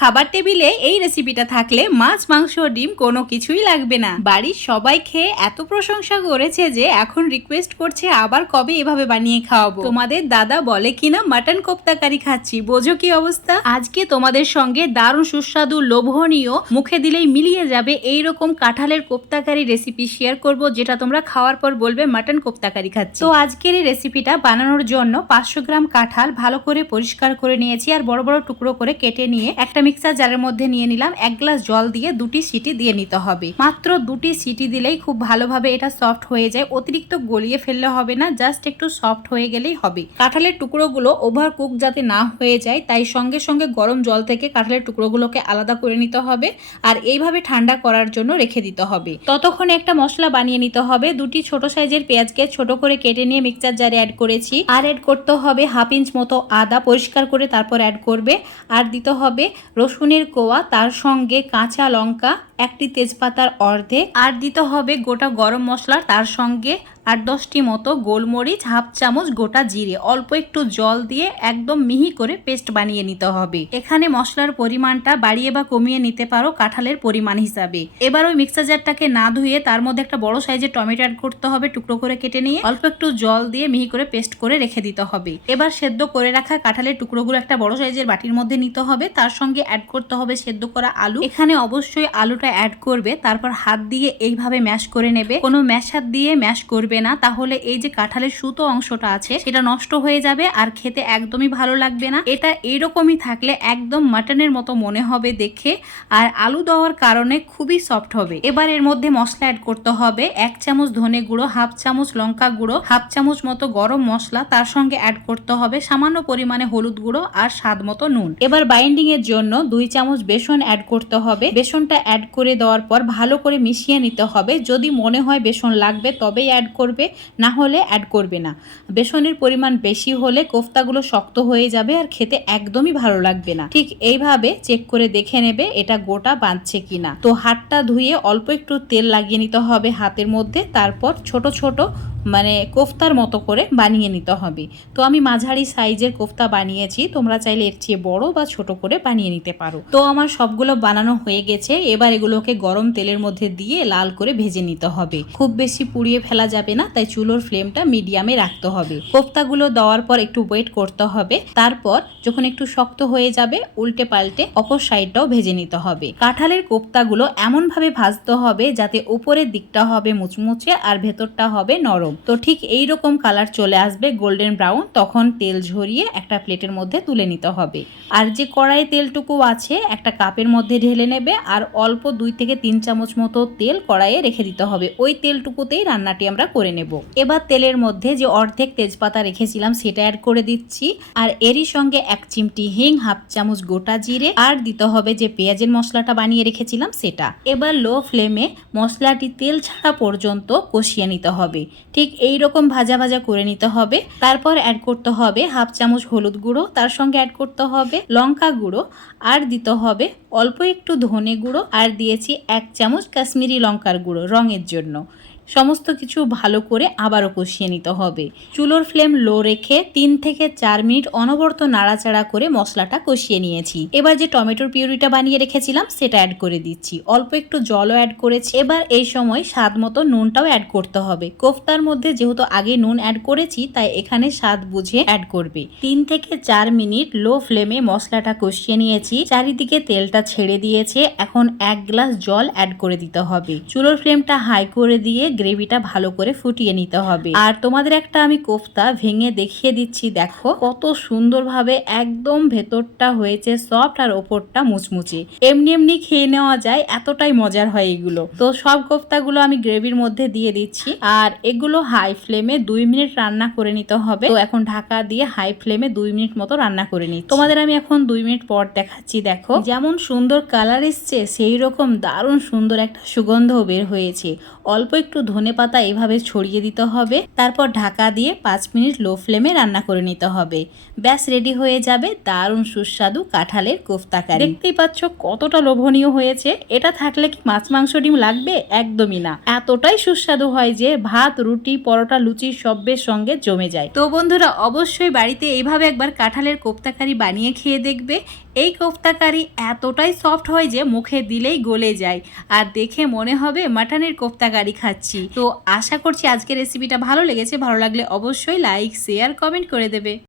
খাবার টেবিলে এই রেসিপিটা থাকলে মাছ, মাংস, ডিম কোনো কিছুই লাগবে না। বাড়ির সবাই খেয়ে এত প্রশংসা করেছে যে এখন রিকোয়েস্ট করছে আবার কবে এভাবে বানিয়ে খাওয়াবো। তোমাদের দাদা বলে কিনা মাটন কোপ্তা কারি খাচ্ছি। বোঝো কি অবস্থা? আজকে তোমাদের সঙ্গে দারুণ সুস্বাদু, লোভনীয়, মুখে দিলেই মিলিয়ে যাবে এই রকম কাঁঠালের কোপ্তাকারি রেসিপি শেয়ার করব, যেটা তোমরা খাওয়ার পর বলবে মাটন কোপ্তাকারি খাচ্ছি। তো আজকের এই রেসিপিটা বানানোর জন্য পাঁচশো গ্রাম কাঁঠাল ভালো করে পরিষ্কার করে নিয়েছি, আর বড় বড় টুকরো করে কেটে নিয়ে একটা মিক্সার জারের মধ্যে নিয়ে নিলাম এক গ্লাস জল দিয়ে দুটি সিটি দিয়ে নিতে হবে। মাত্র দুটি সিটি দিলেই খুব ভালোভাবে এটা সফট হয়ে যায়। অতিরিক্ত গলিয়ে ফেললে হবে না, জাস্ট একটু সফট হয়ে গেলেই হবে। কাঁঠালের টুকরোগুলো ওভার কুক যাতে না হয়ে যায়, তাই সঙ্গে সঙ্গে গরম জল থেকে কাঁঠালের টুকরোগুলোকে আলাদা করে নিতে হবে আর এইভাবে ঠান্ডা করার জন্য রেখে দিতে হবে। ততক্ষণে একটা মশলা বানিয়ে নিতে হবে। দুটি ছোট সাইজের পেঁয়াজকে ছোট করে কেটে নিয়ে মিক্সচার জারে অ্যাড করেছি। আর অ্যাড করতে হবে হাফ ইঞ্চ মতো আদা, পরিষ্কার করে তারপর অ্যাড করবে। আর দিতে হবে রসুনের কোয়া, তার সঙ্গে কাঁচা লঙ্কা, একটি তেজপাতার অর্ধেক। আর দিতে হবে গোটা গরম মশলা, তার সঙ্গে আট দশটি মতো গোলমরিচ, হাফ চামচ গোটা জিরে। অল্প একটু জল দিয়ে একদম মিহি করে পেস্ট বানিয়ে নিতে হবে। এখানে মশলার পরিমাণটা বাড়িয়ে বা কমিয়ে নিতে পারো কাঁঠালের পরিমাণ হিসাবে। এবার ওই মিক্সার জারটাকে না ধুয়ে তার মধ্যে একটা বড় সাইজের টমেটো অ্যাড করতে হবে টুকরো করে কেটে নিয়ে। অল্প একটু জল দিয়ে মিহি করে পেস্ট করে রেখে দিতে হবে। এবার সেদ্ধ করে রাখা কাঁঠালের টুকরোগুলো একটা বড় সাইজের বাটির মধ্যে নিতে হবে। তার সঙ্গে অ্যাড করতে হবে সেদ্ধ করা আলু। এখানে অবশ্যই আলুটা অ্যাড করবে, তারপর হাত দিয়ে এইভাবে ম্যাশ করে নেবে। কোনো ম্যাশ হাত দিয়ে ম্যাশ করবে না, তাহলে এই যে কাঁঠালের সুতো অংশটা আছে, সেটা নষ্ট হয়ে যাবে আর খেতে একদমই ভালো লাগবে না। এটা এরকমই থাকলে একদম মাটনের মতো মনে হবে দেখে, আর আলু দেওয়ার কারণে খুবই সফট হবে। এবার এর মধ্যে মশলা অ্যাড করতে হবে, এক চামচ ধনে গুঁড়ো, হাফ চামচ লঙ্কা গুঁড়ো, হাফ চামচ মতো গরম মশলা, তার সঙ্গে অ্যাড করতে হবে সামান্য পরিমাণে হলুদ গুঁড়ো আর স্বাদ মতো নুন। এবার বাইন্ডিং এর জন্য দুই চামচ বেসন অ্যাড করতে হবে। বেসনটা অ্যাড করে দেওয়ার পর ভালো করে মিশিয়ে নিতে হবে। যদি মনে হয় বেসন লাগবে তবেই অ্যাড করবে। না হলে অ্যাড করবে না। বেসনের পরিমাণ বেশি হলে কোফতাগুলো শক্ত হয়ে যাবে আর খেতে একদমই ভালো লাগবে না। ঠিক এইভাবে চেক করে দেখে নেবে এটা গোটা বাঁধছে কিনা। তো হাতটা ধুয়ে অল্প একটু তেল লাগিয়ে নিতে হবে হাতের মধ্যে, তারপর ছোট ছোট মানে কোফতার মতো করে বানিয়ে নিতে হবে। তো আমি মাঝারি সাইজের কোফতা বানিয়েছি, তোমরা চাইলে এর চেয়ে বড় বা ছোট করে বানিয়ে নিতে পারো। তো আমার সবগুলো বানানো হয়ে গেছে, এবার এগুলোকে গরম তেলের মধ্যে দিয়ে লাল করে ভেজে নিতে হবে। খুব বেশি পুড়িয়ে ফেলা যাবে না, তাই চুলোর ফ্লেমটা মিডিয়ামে রাখতে হবে। কোফতাগুলো দেওয়ার পর একটু ওয়েট করতে হবে, তারপর যখন একটু শক্ত হয়ে যাবে, উল্টে পাল্টে অপর সাইডটাও ভেজে নিতে হবে। কাঁঠালের কোফতাগুলো এমন ভাবে ভাজতে হবে, যাতে উপরের দিকটা হবে মুচমুচে আর ভেতরটা হবে নরম। তো ঠিক এই রকম কালার চলে আসবে গোল্ডেন ব্রাউন তখন তেল ঝরিয়ে একটা প্লেটের মধ্যে তুলে নিতে হবে। আর যে কড়াই তেলটুকু আছে, একটা কাপের মধ্যে ঢেলে নেবে আর অল্প দুই থেকে তিন চামচ মতো তেল কড়াইয়ে রেখে দিতে হবে। ওই তেলটুকুতেই রান্নাটি আমরা করে নেব। এবার তেলের মধ্যে যে অর্ধেক তেজপাতা রেখেছিলাম, সেটা অ্যাড করে দিচ্ছি। আর এরই সঙ্গে এক চিমটি হিং, হাফ চামচ গোটা জিরে আর দিতে হবে যে পেঁয়াজের মশলাটা বানিয়ে রেখেছিলাম, সেটা। এবার লো ফ্লেমে মশলাটি তেল ছাড়া পর্যন্ত কষিয়ে নিতে হবে। ঠিক এই রকম ভাজা ভাজা করে নিতে হবে। তারপর অ্যাড করতে হবে হাফ চামচ হলুদ গুঁড়ো, তার সঙ্গে অ্যাড করতে হবে লঙ্কা গুঁড়ো, আর দিতে হবে অল্প একটু ধনে গুঁড়ো, আর দিয়েছি এক চামচ কাশ্মীরি লঙ্কার গুঁড়ো রঙের জন্য। সমস্ত কিছু ভালো করে আবারও কষিয়ে নিতে হবে। চুলোর ফ্লেম লো রেখে তিন থেকে চার মিনিট অনবরত নাড়াচাড়া করে মশলাটা কষিয়ে নিয়েছি। এবার যে টমেটোর পিউরিটা বানিয়ে রেখেছিলাম, সেটা অ্যাড করে দিচ্ছি। অল্প একটু জলও অ্যাড করেছি। এবার এই সময় স্বাদ মতো নুনটাও অ্যাড করতে হবে। কোফতার মধ্যে যেহেতু আগে নুন অ্যাড করেছি, তাই এখানে স্বাদ বুঝে অ্যাড করবে। তিন থেকে চার মিনিট লো ফ্লেমে মশলাটা কষিয়ে নিয়েছি। চারিদিকে তেলটা ছেড়ে দিয়েছে। এখন এক গ্লাস জল অ্যাড করে দিতে হবে। চুলোর ফ্লেমটা হাই করে দিয়ে গ্রেভিটা ভালো করে ফুটিয়ে নিতে হবে। আর তোমাদের একটা আমি কোফতা ভেঙে দেখিয়ে দিচ্ছি, দেখো। কত সুন্দরভাবে একদম ভেতরটা হয়েছে সফট আর ওপরটা মুচমুচে। এমনি এমনি খেয়ে নেওয়া যায়, এতটাই মজার হয় এগুলো। তো সব কোফতাগুলো আমি গ্রেভির মধ্যে দিয়ে দিচ্ছি। আর এগুলো হাই ফ্লেমে দুই মিনিট রান্না করে নিতে হবে। তো এখন ঢাকা দিয়ে হাই ফ্লেমে দুই মিনিট মতো রান্না করে নিচ্ছি। তোমাদের আমি এখন দুই মিনিট পর দেখাচ্ছি, দেখো। যেমন সুন্দর কালার এসছে সেই রকম দারুণ সুন্দর একটা সুগন্ধও বের হয়েছে। অল্প একটু ধনে পাতা এভাবে ছড়িয়ে দিতে হবে। তারপর ঢাকা দিয়ে পাঁচ মিনিট লো ফ্লেমে রান্না করে নিতে হবে। ব্যাস, রেডি হয়ে যাবে দারুণ সুস্বাদু কাঁঠালের কোফতা কারি দেখতেই পাচ্ছ কতটা লোভনীয় হয়েছে। এটা থাকলে কি মাছ, মাংস, ডিম লাগবে? একদমই না। এতটাই সুস্বাদু হয় যে ভাত, রুটি, পরোটা, লুচি সবের সঙ্গে জমে যায়। তো বন্ধুরা, অবশ্যই বাড়িতে এইভাবে একবার কাঁঠালের কোপ্তা কারি বানিয়ে খেয়ে দেখবে। এই কোফতা কারি এতটাই সফট হয় যে মুখে দিলেই গলে যায়। আর দেখে মনে হবে মাটনের কোফতা কারি খাচ্ছি। তো আশা করছি আজকের রেসিপিটা ভালো লেগেছে। ভালো লাগলে অবশ্যই লাইক শেয়ার কমেন্ট করে দেবে।